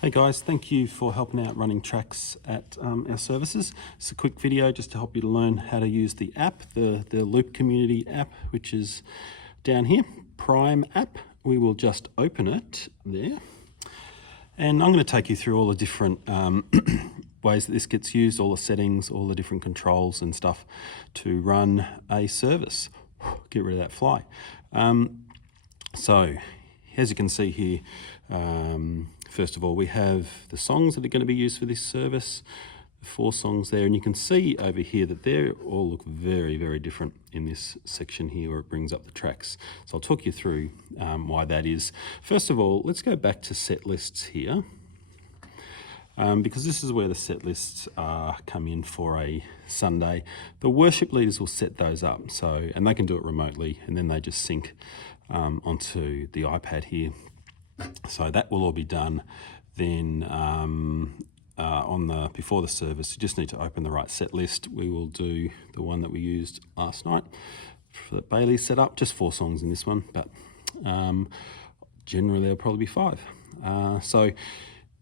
Hey guys, thank you for helping out running tracks at our services. It's a quick video just to help you to learn how to use the app, the Loop Community app, which is down here, Prime app. We will just open it there. And I'm going to take you through all the different ways that this gets used, all the settings, all the different controls and stuff to run a service. Get rid of that fly. So as you can see here, first of all, we have the songs that are going to be used for this service, the 4 songs there, and you can see over here that they all look very, very different in this section here where it brings up the tracks. So I'll talk you through why that is. First of all, let's go back to set lists here, because this is where the set lists come in for a Sunday. The worship leaders will set those up, and they can do it remotely, and then they just sync onto the iPad here. So that will all be done then before the service. You just need to open the right set list. We will do the one that we used last night that Bailey set up, just 4 songs in this one, but generally there'll probably be 5. So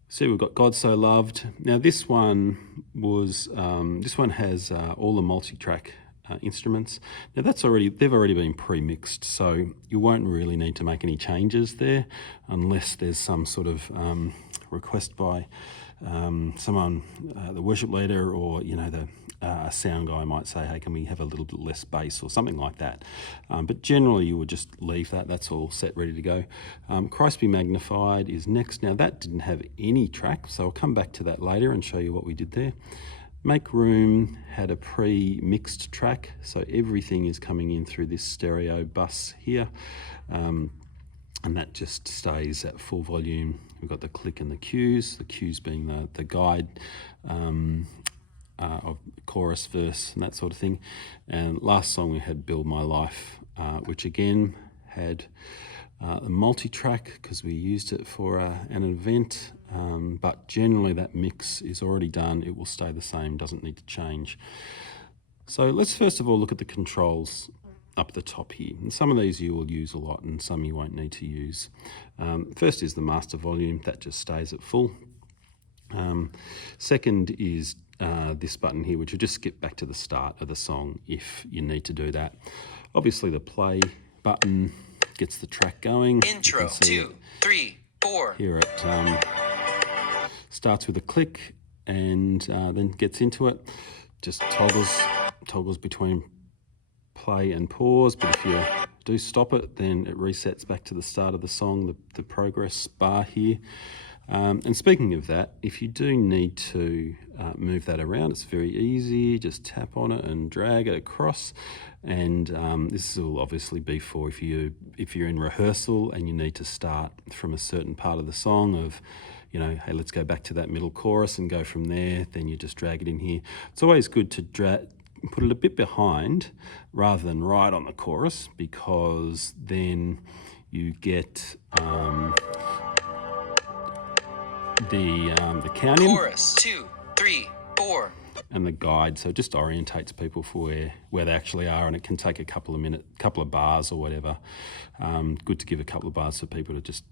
see, we've got God So Loved. Now this one has all the multi-track instruments. Now they've already been pre-mixed, so you won't really need to make any changes there unless there's some sort of request by someone, the worship leader, or a sound guy might say, hey, can we have a little bit less bass or something like that. But generally you would just leave that. That's all set, ready to go. Christ Be Magnified is next. Now that didn't have any track, so I'll come back to that later and show you what we did there. Make Room had a pre-mixed track, so everything is coming in through this stereo bus here, and that just stays at full volume. We've got the click and the cues being the guide of chorus, verse, and that sort of thing. And last song we had Build My Life, which again had a multi-track because we used it for an event, but generally that mix is already done. It will stay the same, doesn't need to change. So let's first of all look at the controls up the top here. And some of these you will use a lot and some you won't need to use. First is the master volume, that just stays at full. Second is this button here, which will just skip back to the start of the song if you need to do that. Obviously the play button gets the track going. Intro 2, 3, 4. Here it starts with a click and then gets into it. Just toggles between play and pause, but if you do stop it, then it resets back to the start of the song, the progress bar here. And speaking of that, if you do need to move that around, it's very easy. Just tap on it and drag it across. And this will obviously be for if you're in rehearsal and you need to start from a certain part of the song of, hey, let's go back to that middle chorus and go from there. Then you just drag it in here. It's always good to put it a bit behind rather than right on the chorus, because then you get the counting. Chorus 2, 3, 4. And the guide, so it just orientates people for where they actually are, and it can take a couple of bars or whatever. Good to give a couple of bars for people to just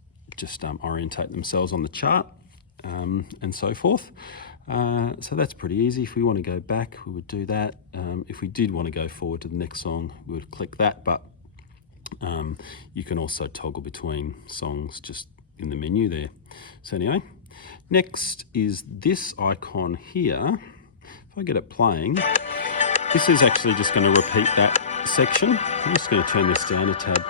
orientate themselves on the chart, and so forth. So that's pretty easy. If we want to go back, we would do that. If we did want to go forward to the next song, we would click that, but you can also toggle between songs just in the menu there. So anyway, next is this icon here. If I get it playing, this is actually just going to repeat that section. I'm just going to turn this down a tad.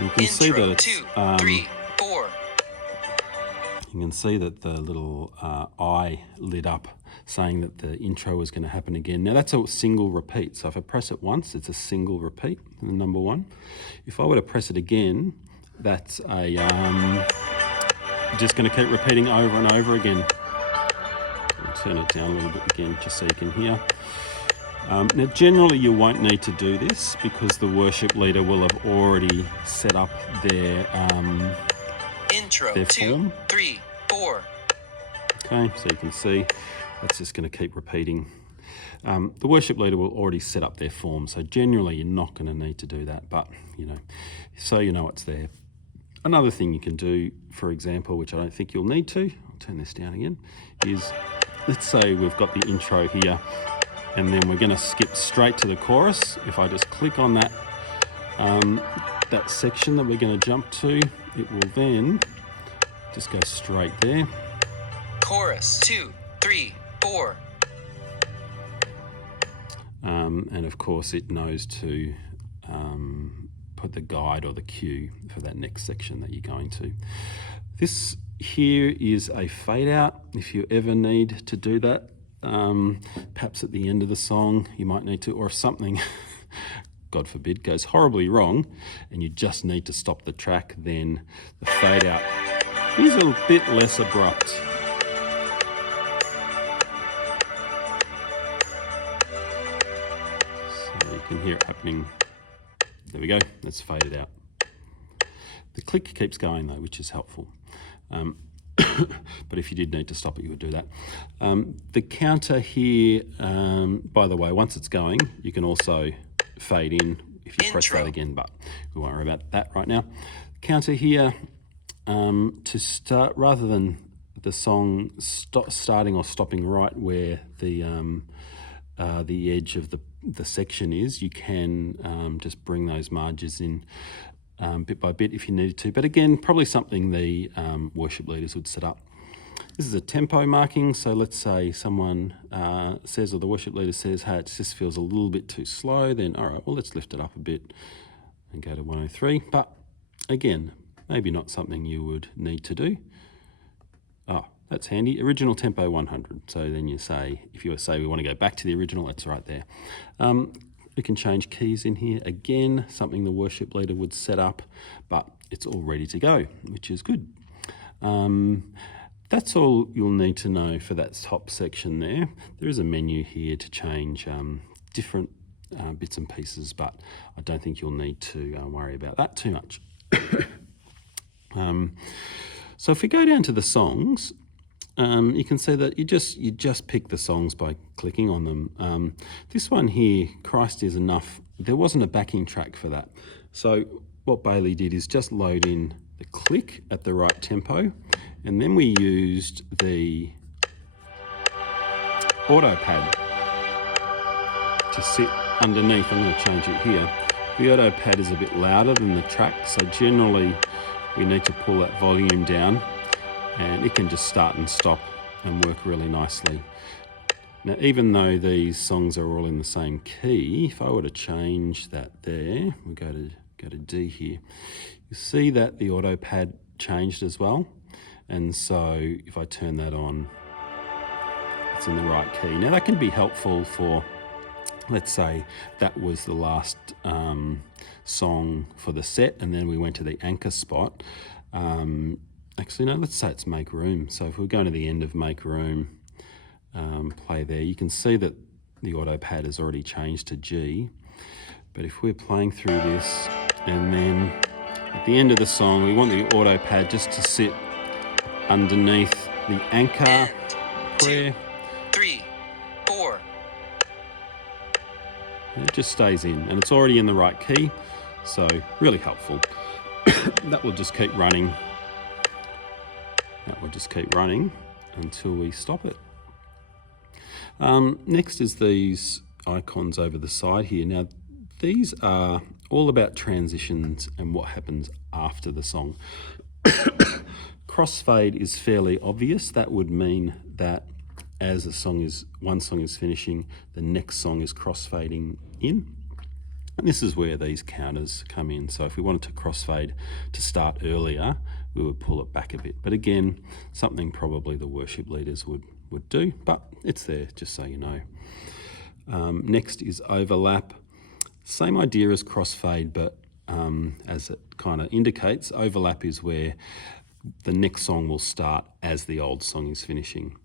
You can see that it's 2, 3, 4. You can see that the little eye lit up saying that the intro was going to happen again. Now that's a single repeat, so if I press it once, it's a single repeat, number 1. If I were to press it again, that's just going to keep repeating over and over again. I'll turn it down a little bit again just so you can hear. Now generally you won't need to do this because the worship leader will have already set up their Intro their 2, form. 3, 4. Okay, so you can see that's just going to keep repeating. The worship leader will already set up their form, so generally you're not going to need to do that, but so you know it's there. Another thing you can do, for example, which I don't think you'll need to, I'll turn this down again, is let's say we've got the intro here and then we're going to skip straight to the chorus. If I just click on that, that section that we're going to jump to, it will then just go straight there. Chorus 2, 3, 4. And of course it knows to put the guide or the cue for that next section that you're going to. This here is a fade out if you ever need to do that. Perhaps at the end of the song you might need to, or if something, God forbid, goes horribly wrong and you just need to stop the track, then the fade out is a bit less abrupt. So you can hear it happening. There we go, that's faded out. The click keeps going though, which is helpful. But if you did need to stop it, you would do that. The counter here, by the way, once it's going, you can also fade in if you press that again, but we won't worry about that right now. Counter here, to start, rather than the song starting or stopping right where the edge of the section is, you can just bring those margins in bit by bit if you needed to. But again, probably something the worship leaders would set up. This is a tempo marking, so let's say someone says, or the worship leader says, hey, it just feels a little bit too slow, then all right, well, let's lift it up a bit and go to 103. But again, maybe not something you would need to do. Oh, that's handy. Original tempo 100. So then you say, if you say we want to go back to the original, it's right there. We can change keys in here. Again, something the worship leader would set up, but it's all ready to go, which is good. That's all you'll need to know for that top section there. There is a menu here to change different bits and pieces, but I don't think you'll need to worry about that too much. So if we go down to the songs, you can see that you just pick the songs by clicking on them. This one here, Christ is Enough, there wasn't a backing track for that. So what Bailey did is just load in the click at the right tempo, and then we used the auto pad to sit underneath. I'm going to change it here. The auto pad is a bit louder than the track, so generally we need to pull that volume down, and it can just start and stop and work really nicely. Now, even though these songs are all in the same key, if I were to change that there, we'll go to D here, you see that the auto pad changed as well. And so if I turn that on, it's in the right key. Now that can be helpful for, let's say that was the last song for the set, and then we went to the anchor spot. Actually, no, let's say it's Make Room. So if we're going to the end of Make Room, play there, you can see that the auto pad has already changed to G. But if we're playing through this, and then at the end of the song, we want the auto pad just to sit underneath the anchor prayer. 2, 3, 4. And it just stays in, and it's already in the right key, so really helpful. That will just keep running. That will just keep running until we stop it. Next is these icons over the side here. Now, these are all about transitions and what happens after the song. Crossfade is fairly obvious. That would mean that as one song is finishing, the next song is crossfading in. And this is where these counters come in. So if we wanted to crossfade to start earlier, we would pull it back a bit. But again, something probably the worship leaders would do, but it's there just so you know. Next is overlap. Same idea as crossfade, but as it kind of indicates, overlap is where the next song will start as the old song is finishing.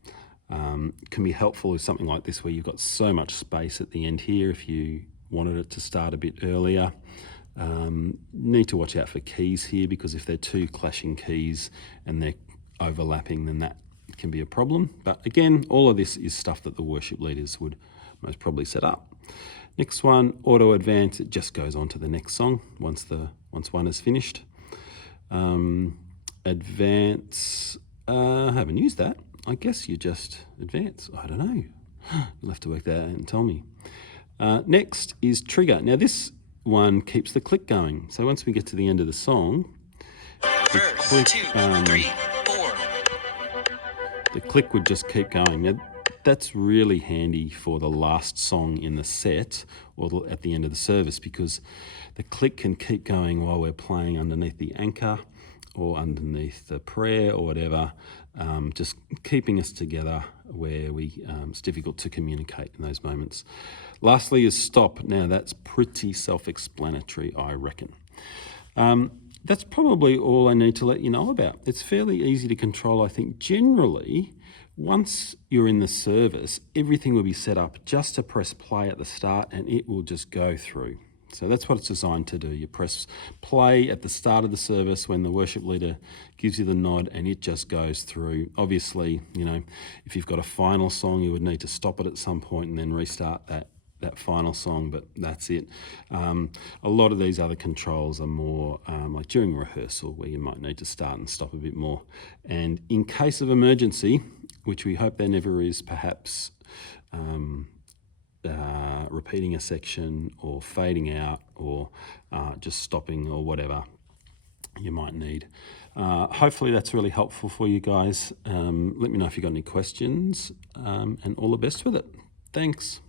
Can be helpful with something like this where you've got so much space at the end here. If you wanted it to start a bit earlier, need to watch out for keys here, because if they're two clashing keys and they're overlapping, then that can be a problem. But again, all of this is stuff that the worship leaders would most probably set up. Next one, auto advance, it just goes on to the next song once one is finished. Advance, I haven't used that. I guess you just advance. I don't know. You'll have to work that out and tell me. Next is trigger. Now this one keeps the click going. So once we get to the end of the song, Verse click, 2, 3, 4. the click would just keep going. Now, that's really handy for the last song in the set or at the end of the service, because the click can keep going while we're playing underneath the anchor or underneath the prayer or whatever, just keeping us together where it's difficult to communicate in those moments. Lastly is stop. Now that's pretty self-explanatory, I reckon. That's probably all I need to let you know about. It's fairly easy to control, I think. Generally, once you're in the service, everything will be set up just to press play at the start and it will just go through. So that's what it's designed to do. You press play at the start of the service when the worship leader gives you the nod and it just goes through. Obviously, if you've got a final song, you would need to stop it at some point and then restart that final song, but that's it. A lot of these other controls are more like during rehearsal, where you might need to start and stop a bit more. And in case of emergency, which we hope there never is, perhaps repeating a section or fading out or just stopping or whatever you might need. Hopefully that's really helpful for you guys. Let me know if you've got any questions, and all the best with it. Thanks.